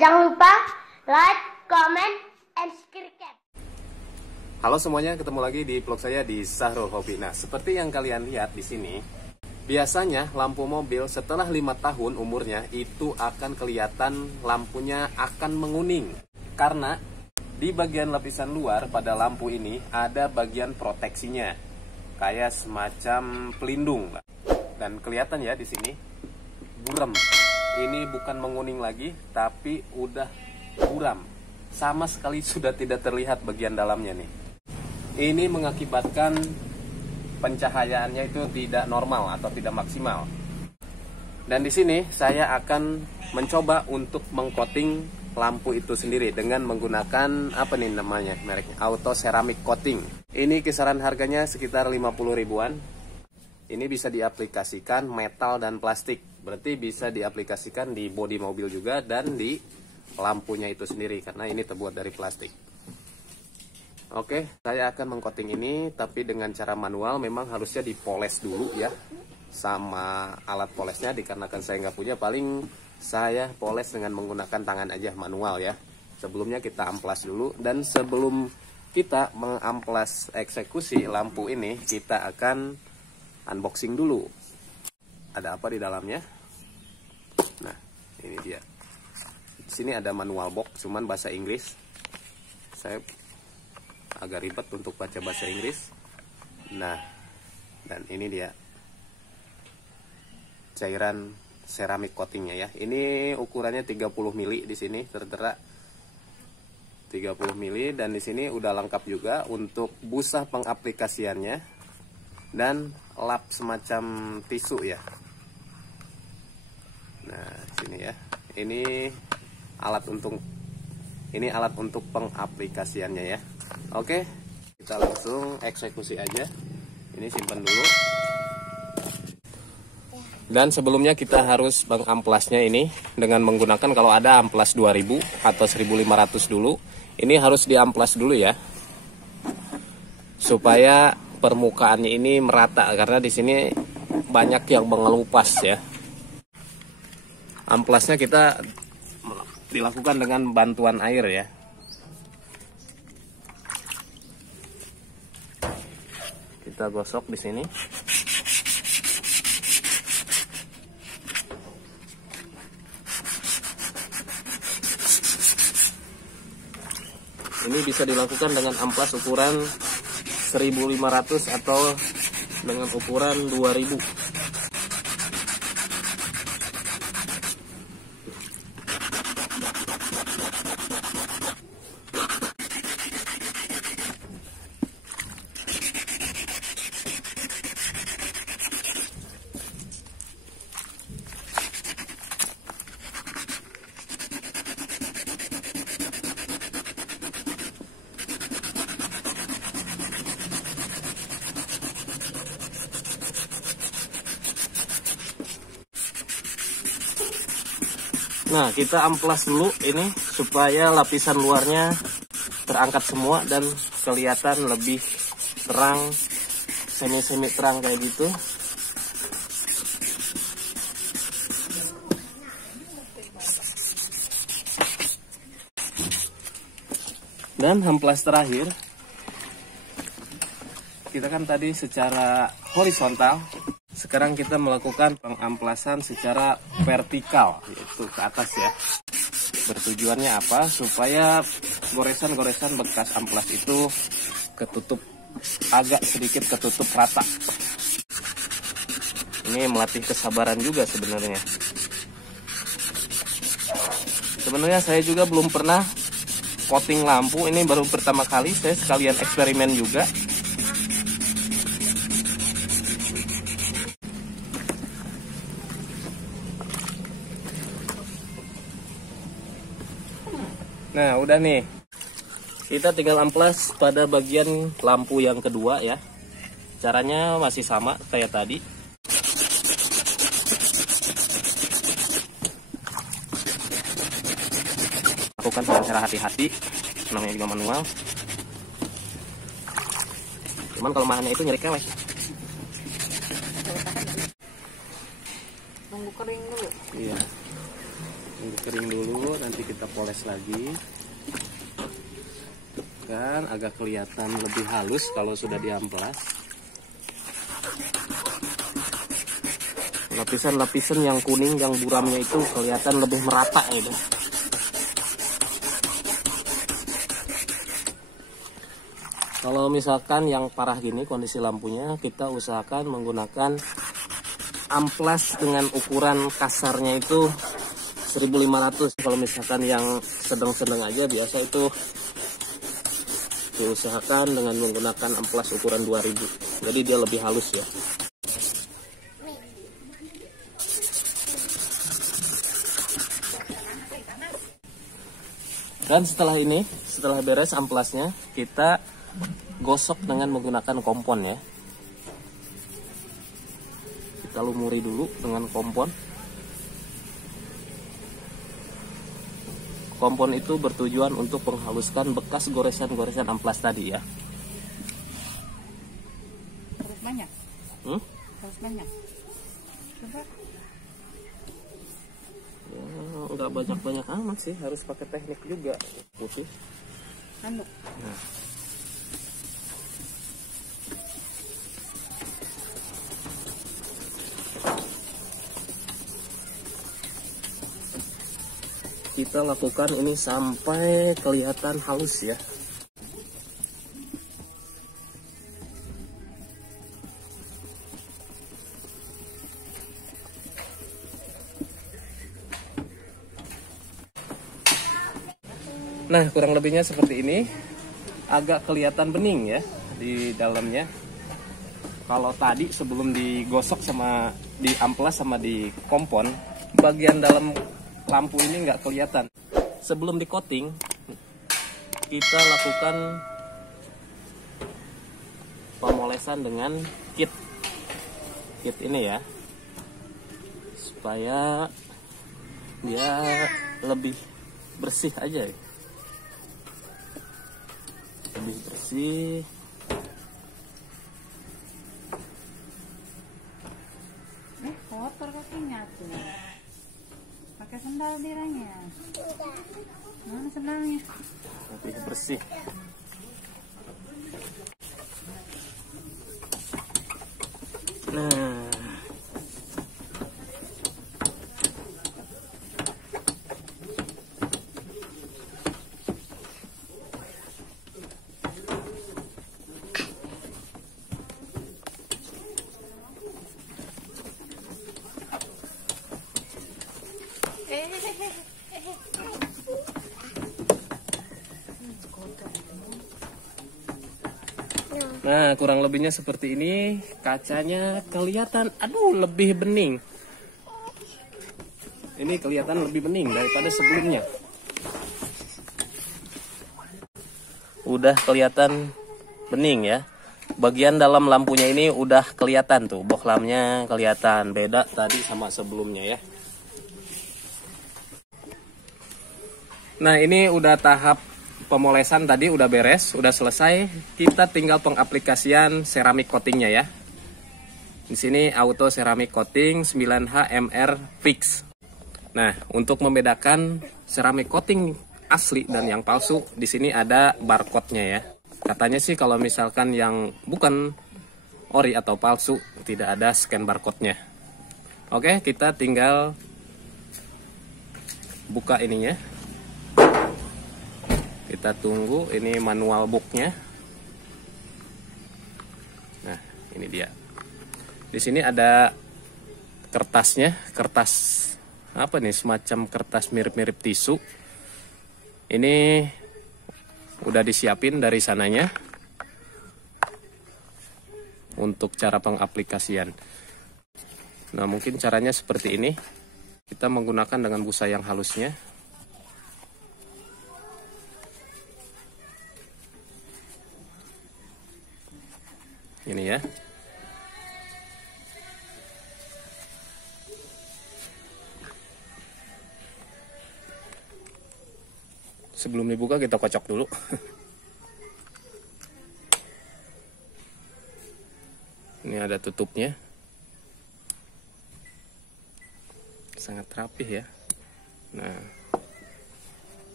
Jangan lupa like, comment, and subscribe. Halo semuanya, ketemu lagi di vlog saya di Sahrul Hobi. Nah, seperti yang kalian lihat di sini, biasanya lampu mobil setelah 5 tahun umurnya itu akan kelihatan lampunya akan menguning. Karena di bagian lapisan luar pada lampu ini ada bagian proteksinya, kayak semacam pelindung. Dan kelihatan ya di sini, buram. Ini bukan menguning lagi, tapi udah buram. Sama sekali sudah tidak terlihat bagian dalamnya nih. Ini mengakibatkan pencahayaannya itu tidak normal atau tidak maksimal. Dan di sini saya akan mencoba untuk mengcoating lampu itu sendiri dengan menggunakan apa nih namanya mereknya, Auto Ceramic Coating. Ini kisaran harganya sekitar 50 ribuan. Ini bisa diaplikasikan metal dan plastik. Berarti bisa diaplikasikan di bodi mobil juga dan di lampunya itu sendiri karena ini terbuat dari plastik. Oke, saya akan mengcoating ini tapi dengan cara manual. Memang harusnya dipoles dulu ya sama alat polesnya, dikarenakan saya nggak punya. Paling saya poles dengan menggunakan tangan aja manual ya. Sebelumnya kita amplas dulu, dan sebelum kita mengamplas eksekusi lampu ini, kita akan unboxing dulu. Ada apa di dalamnya? Nah, ini dia. Di sini ada manual box, cuman bahasa Inggris. Saya agak ribet untuk baca bahasa Inggris. Nah, dan ini dia cairan ceramic coatingnya ya. Ini ukurannya 30 mili di sini tertera 30 mili, dan di sini udah lengkap juga untuk busa pengaplikasiannya dan lap semacam tisu ya. Nah, sini ya. Ini alat untuk pengaplikasiannya ya. Oke, kita langsung eksekusi aja. Ini simpan dulu. Dan sebelumnya kita harus mengamplasnya ini dengan menggunakan, kalau ada amplas 2000 atau 1500 dulu. Ini harus diamplas dulu ya, supaya permukaannya ini merata, karena di sini banyak yang mengelupas ya. Amplasnya kita dilakukan dengan bantuan air ya. Kita gosok di sini. Ini bisa dilakukan dengan amplas ukuran 1500 atau dengan ukuran 2000. Nah, kita amplas dulu ini supaya lapisan luarnya terangkat semua dan kelihatan lebih terang, semi-semi terang kayak gitu. Dan amplas terakhir, kita kan tadi secara horizontal. Sekarang kita melakukan pengamplasan secara vertikal, yaitu ke atas ya. Bertujuannya apa? Supaya goresan-goresan bekas amplas itu ketutup, agak sedikit ketutup rata. Ini melatih kesabaran juga sebenarnya. Sebenarnya saya juga belum pernah coating lampu, ini baru pertama kali. Saya sekalian eksperimen juga. Nah, udah nih. Kita tinggal amplas pada bagian lampu yang kedua ya. Caranya masih sama kayak tadi. Lakukan dengan cara hati-hati, namanya juga manual. Cuman kelemahannya itu nyeri kelek. Nunggu kering dulu. Iya. Nunggu kering dulu, nanti kita poles lagi. Kan agak kelihatan lebih halus kalau sudah diamplas. Lapisan-lapisan yang kuning, yang buramnya itu kelihatan lebih merata gitu. Kalau misalkan yang parah gini kondisi lampunya, kita usahakan menggunakan amplas dengan ukuran kasarnya itu 1500. Kalau misalkan yang sedang-sedang aja biasa itu diusahakan dengan menggunakan amplas ukuran 2000. Jadi dia lebih halus ya. Dan setelah ini, setelah beres amplasnya, kita gosok dengan menggunakan kompon ya. Kita lumuri dulu dengan kompon. Kompon itu bertujuan untuk menghaluskan bekas goresan-goresan amplas tadi ya. Harus banyak. Harus banyak. Coba. Ya, nggak banyak-banyak amat sih, harus pakai teknik juga. Putih. Anu. Nah. Kita lakukan ini sampai kelihatan halus ya. Nah, kurang lebihnya seperti ini. Agak kelihatan bening ya di dalamnya. Kalau tadi sebelum digosok sama di amplas sama di kompon, bagian dalam lampu ini nggak kelihatan. Sebelum di coating, kita lakukan pemolesan dengan kit ini ya, supaya dia lebih bersih aja ya. Lebih bersih. Kotor kakinya tuh. Pakai sendal diranya. Mana sendalnya? Lebih bersih. Nah, Nah, kurang lebihnya seperti ini. Kacanya kelihatan, aduh, lebih bening. Ini kelihatan lebih bening daripada sebelumnya. Udah kelihatan bening ya. Bagian dalam lampunya ini udah kelihatan tuh, bohlamnya kelihatan. Beda tadi sama sebelumnya ya. Nah, ini udah tahap pemolesan tadi udah beres, udah selesai. Kita tinggal pengaplikasian ceramik coatingnya ya. Di sini auto ceramic coating 9H MR fix. Nah, untuk membedakan ceramic coating asli dan yang palsu, di sini ada barcode-nya ya. Katanya sih kalau misalkan yang bukan ori atau palsu tidak ada scan barcode-nya. Oke, kita tinggal buka ininya. Kita tunggu, ini manual booknya. Nah, ini dia. Di sini ada kertasnya, kertas apa nih? Semacam kertas mirip-mirip tisu. Ini udah disiapin dari sananya untuk cara pengaplikasian. Nah, mungkin caranya seperti ini. Kita menggunakan dengan busa yang halusnya. Ini ya. Sebelum dibuka kita kocok dulu. Ini ada tutupnya. Sangat rapih ya. Nah,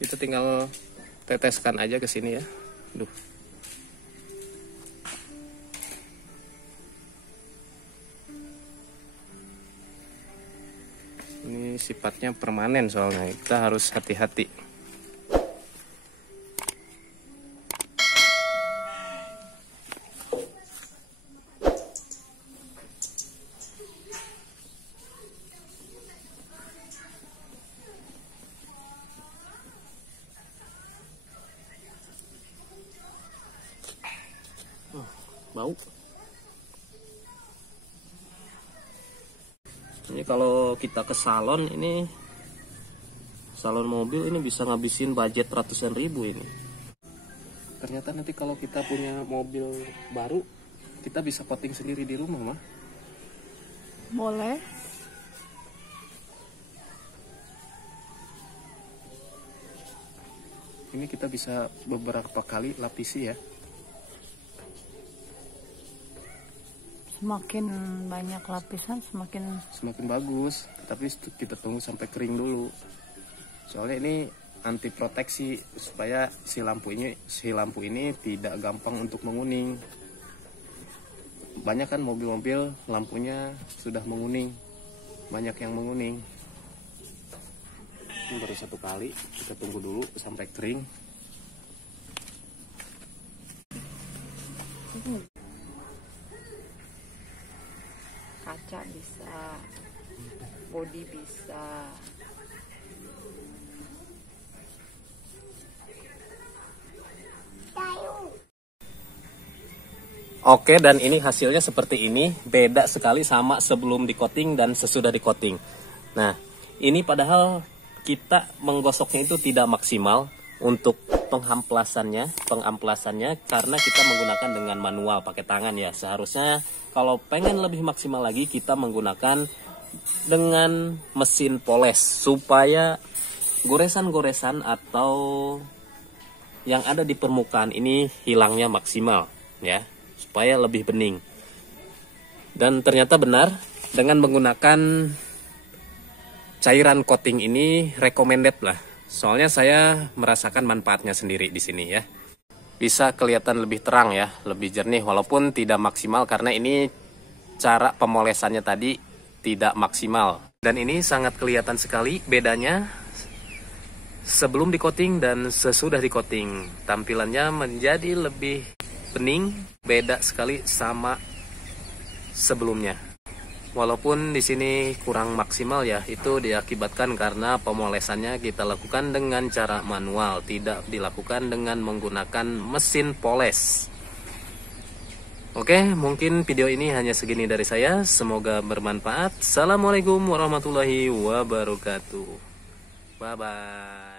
kita tinggal teteskan aja ke sini ya. Duh. Ini sifatnya permanen soalnya, kita harus hati-hati. Bau. Ini kalau kita ke salon, ini salon mobil ini bisa ngabisin budget ratusan ribu ini. Ternyata nanti kalau kita punya mobil baru, kita bisa coating sendiri di rumah, mah. Boleh. Ini kita bisa beberapa kali lapisi ya. Semakin banyak lapisan Semakin bagus, tapi kita tunggu sampai kering dulu. Soalnya ini anti proteksi supaya si lampu ini tidak gampang untuk menguning. Banyak kan mobil-mobil lampunya sudah menguning, banyak yang menguning. Ini baru satu kali, kita tunggu dulu sampai kering. kaca bisa, bodi bisa. Oke, dan ini hasilnya seperti ini. Beda sekali sama sebelum di coating dan sesudah di coating. Nah, ini padahal kita menggosoknya itu tidak maksimal untuk pengamplasannya karena kita menggunakan dengan manual pakai tangan ya. Seharusnya kalau pengen lebih maksimal lagi kita menggunakan dengan mesin poles supaya goresan-goresan atau yang ada di permukaan ini hilangnya maksimal ya, supaya lebih bening. Dan ternyata benar, dengan menggunakan cairan coating ini recommended lah. Soalnya saya merasakan manfaatnya sendiri di sini ya. Bisa kelihatan lebih terang ya, lebih jernih walaupun tidak maksimal karena ini cara pemolesannya tadi tidak maksimal. Dan ini sangat kelihatan sekali bedanya sebelum di coating dan sesudah di coating. Tampilannya menjadi lebih bening, beda sekali sama sebelumnya. Walaupun di sini kurang maksimal ya, itu diakibatkan karena pemolesannya kita lakukan dengan cara manual, tidak dilakukan dengan menggunakan mesin poles. Oke, mungkin video ini hanya segini dari saya. Semoga bermanfaat. Assalamualaikum warahmatullahi wabarakatuh. Bye-bye.